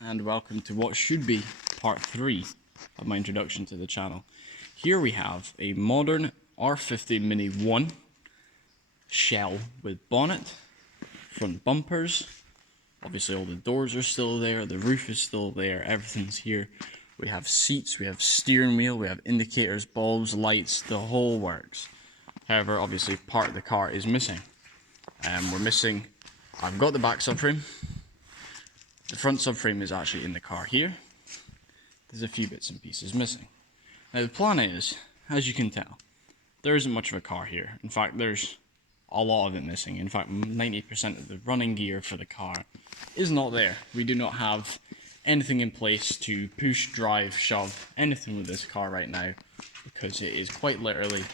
And welcome to what should be part 3 of my introduction to the channel. Here we have a modern R50 Mini 1 shell with bonnet, front bumpers, obviously all the doors are still there, the roof is still there, everything's here. We have seats, we have steering wheel, we have indicators, bulbs, lights, the whole works. However, obviously part of the car is missing. I've got the back subframe. The front subframe is actually in the car here. There's a few bits and pieces missing. Now the plan is, as you can tell, there isn't much of a car here. In fact, there's a lot of it missing. In fact, 90% of the running gear for the car is not there. We do not have anything in place to push, drive, shove, anything with this car right now, because it is quite literally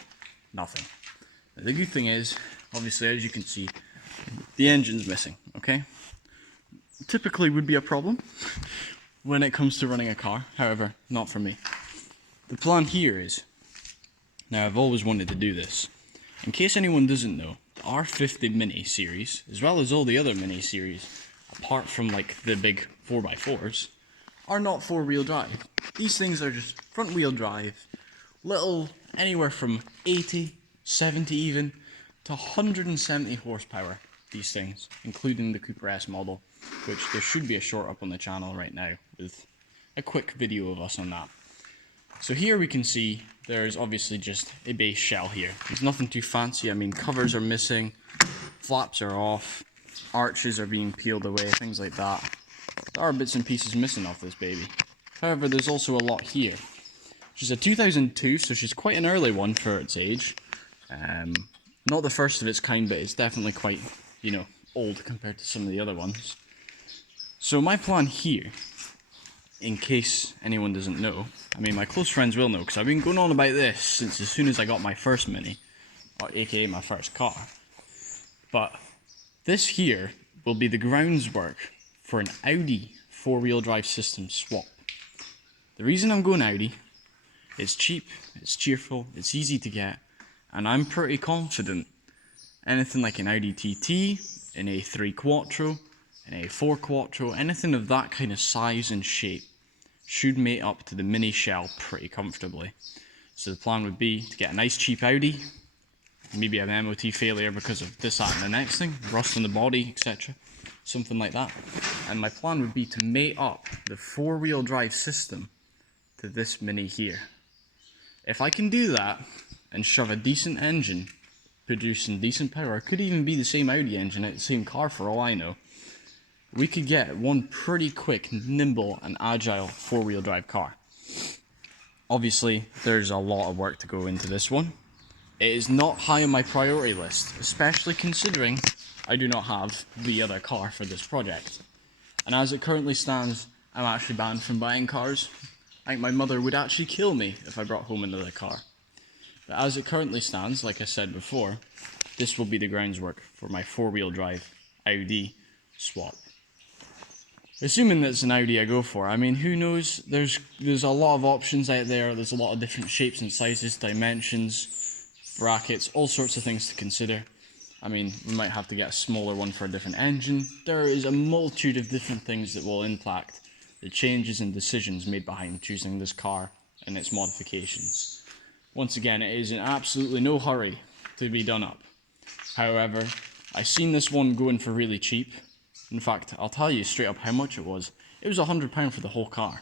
nothing. Now, the good thing is, obviously, as you can see, the engine's missing, okay? Typically would be a problem when it comes to running a car, however, not for me. The plan here is, now I've always wanted to do this, in case anyone doesn't know, the R50 Mini series, as well as all the other Mini series, apart from like the big 4x4s, are not four-wheel drive. These things are just front-wheel drive, little, anywhere from 80, 70 even, to 170 horsepower, these things, including the Cooper S model, which there should be a short up on the channel right now with a quick video of us on that. So here we can see there's obviously just a base shell here. There's nothing too fancy. I mean, covers are missing, flaps are off, arches are being peeled away, things like that. There are bits and pieces missing off this baby. However, there's also a lot here. She's a 2002, so she's quite an early one for its age. Not the first of its kind, but it's definitely quite, old compared to some of the other ones. So my plan here, in case anyone doesn't know, I mean my close friends will know because I've been going on about this since as soon as I got my first Mini, or aka my first car. But this here will be the groundwork for an Audi four-wheel drive system swap. The reason I'm going Audi, it's cheap, it's cheerful, it's easy to get, and I'm pretty confident anything like an Audi TT, an A3 Quattro, an A4 Quattro, anything of that kind of size and shape should mate up to the Mini shell pretty comfortably. So the plan would be to get a nice cheap Audi, maybe an MOT failure because of this, that and the next thing, rust on the body, etc. Something like that. And my plan would be to mate up the four-wheel drive system to this Mini here. If I can do that and shove a decent engine producing decent power, it could even be the same Audi engine at the same car for all I know, we could get one pretty quick, nimble and agile four-wheel drive car. Obviously, there's a lot of work to go into this one. It is not high on my priority list, especially considering I do not have the other car for this project. And as it currently stands, I'm actually banned from buying cars. I think my mother would actually kill me if I brought home another car. But as it currently stands, like I said before, this will be the groundwork for my four-wheel drive Audi swap. Assuming that it's an Audi I go for, I mean, who knows, there's a lot of options out there, there's a lot of different shapes and sizes, dimensions, brackets, all sorts of things to consider. I mean, we might have to get a smaller one for a different engine. There is a multitude of different things that will impact the changes and decisions made behind choosing this car and its modifications. Once again, it is in absolutely no hurry to be done up. However, I seen this one going for really cheap. In fact, I'll tell you straight up how much it was. It was £100 for the whole car.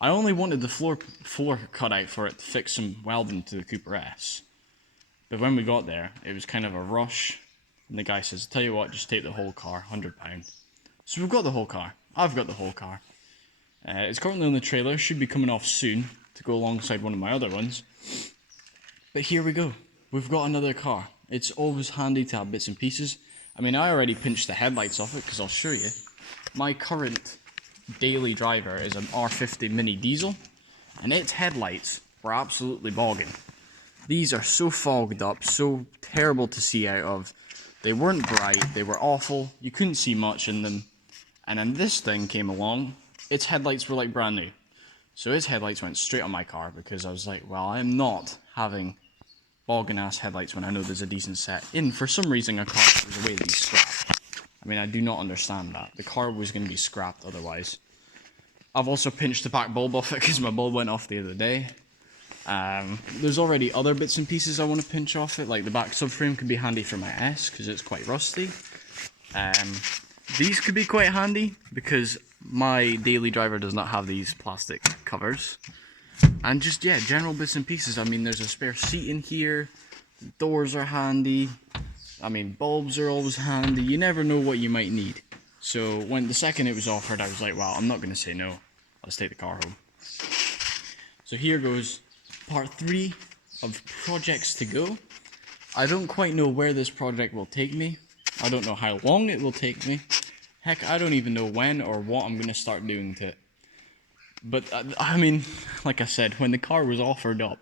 I only wanted the floor cut out for it to fix some welding to the Cooper S. But when we got there, it was kind of a rush. And the guy says, tell you what, just take the whole car, £100. So we've got the whole car. I've got the whole car. It's currently on the trailer, should be coming off soon to go alongside one of my other ones. But here we go. We've got another car. It's always handy to have bits and pieces. I mean, I already pinched the headlights off it because I'll show you. My current daily driver is an R50 Mini diesel, and its headlights were absolutely bogging. These are so fogged up, so terrible to see out of. They weren't bright, they were awful, you couldn't see much in them. And then this thing came along, its headlights were like brand new. So its headlights went straight on my car because I was like, well, I am not having bogging ass headlights when I know there's a decent set in. For some reason, a car was away these scraps. I mean, I do not understand that. The car was going to be scrapped otherwise. I've also pinched the back bulb off it because my bulb went off the other day. There's already other bits and pieces I want to pinch off it, like the back subframe could be handy for my S because it's quite rusty. These could be quite handy because my daily driver does not have these plastic covers. And just, yeah, general bits and pieces. I mean, there's a spare seat in here, the doors are handy, I mean, bulbs are always handy, you never know what you might need. So when the second it was offered, I was like, well, I'm not going to say no, let's take the car home. So here goes part 3 of projects to go. I don't quite know where this project will take me. I don't know how long it will take me. Heck, I don't even know when or what I'm going to start doing to it. But, I mean, like I said, when the car was offered up,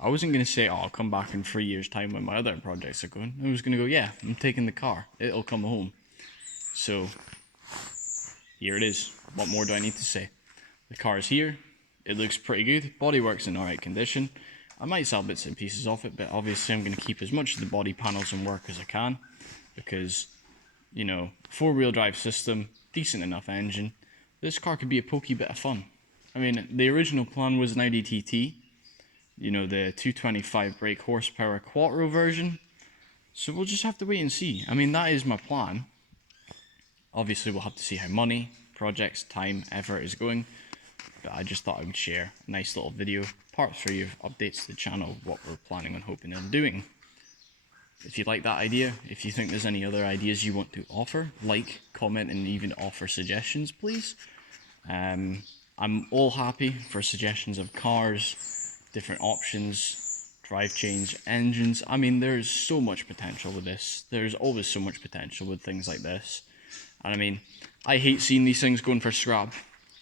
I wasn't going to say, oh, I'll come back in 3 years' time when my other projects are going. I was going to go, yeah, I'm taking the car. It'll come home. So, here it is. What more do I need to say? The car is here. It looks pretty good. Bodywork's in alright condition. I might sell bits and pieces off it, but obviously I'm going to keep as much of the body panels and work as I can. Because, you know, 4-wheel drive system, decent enough engine. This car could be a pokey bit of fun. I mean, the original plan was an Audi TT, you know, the 225 brake horsepower Quattro version. So we'll just have to wait and see. I mean, that is my plan. Obviously, we'll have to see how money, projects, time, effort is going. But I just thought I would share a nice little video, part 3 of updates to the channel, what we're planning on hoping and doing. If you like that idea, if you think there's any other ideas you want to offer, like, comment, and even offer suggestions, please. I'm all happy for suggestions of cars, different options, drive change, engines. I mean, there's so much potential with this. There's always so much potential with things like this. And I mean, I hate seeing these things going for scrap.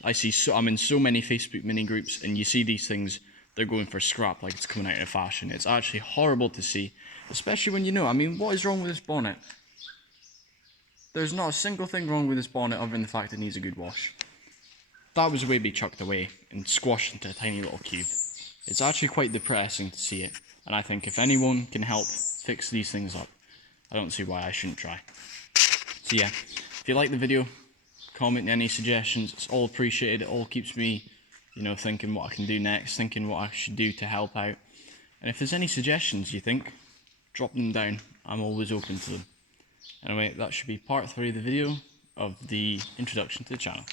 I'm in so many Facebook mini groups, and you see these things, they're going for scrap like it's coming out of fashion. It's actually horrible to see, especially when you know, I mean, what is wrong with this bonnet? There's not a single thing wrong with this bonnet other than the fact it needs a good wash. That was a way to be chucked away and squashed into a tiny little cube. It's actually quite depressing to see it, and I think if anyone can help fix these things up, I don't see why I shouldn't try. So yeah, if you like the video, comment any suggestions, it's all appreciated. It all keeps me, you know, thinking what I can do next, thinking what I should do to help out. And if there's any suggestions you think, drop them down. I'm always open to them. Anyway, that should be part 3 of the video of the introduction to the channel.